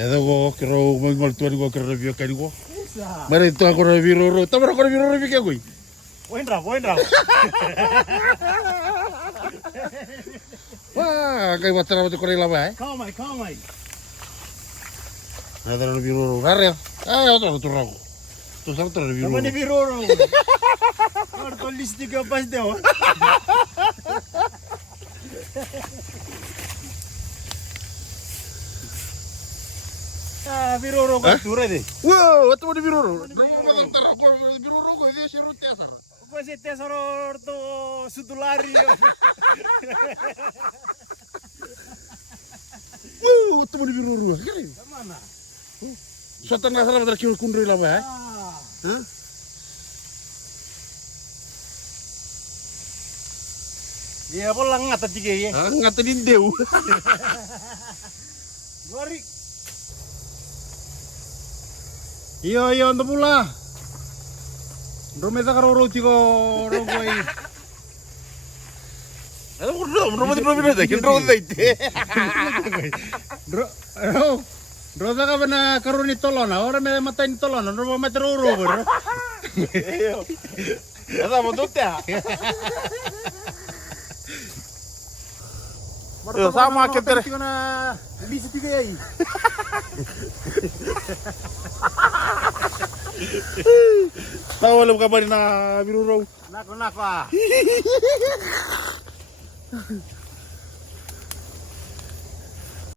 Edo ko kiro mengol tuan ko kiro review kan ko. Bisa. Mari tu aku review roro. Tahu aku review roro bikin gue. Poin dah. Wah, kayak macam apa tu korela bah. Kau mai. Ada review roro. Rare. Ah, tu ragu. Tu sama tu review Apa roro. ni biroro? Kau tulis tiga pas dia. Biroro kau turun deh. Wow, itu mau review roro. Nunggu makan aku review roro gue dia siru tiasar. Kau si tesoro tu sutulari. Wow, itu mau review roro. Mana? Suatu nasi lah kira kundri lah bah. Hah? Dia apa lang ngata tiga ya? Ah, ngatain dew. Gori. Iyo untuk pula. Rometa karo roti ko rogoi. Ada rumah di rumah deh, kira roro itu. Rosa ka na karon ni tolona, ora may matay ni tolona, ro matruro bro. Ada mau tuh ya? Sama kita. Na bisa tiga ay. Tahu alam kabar na biruro. Nako.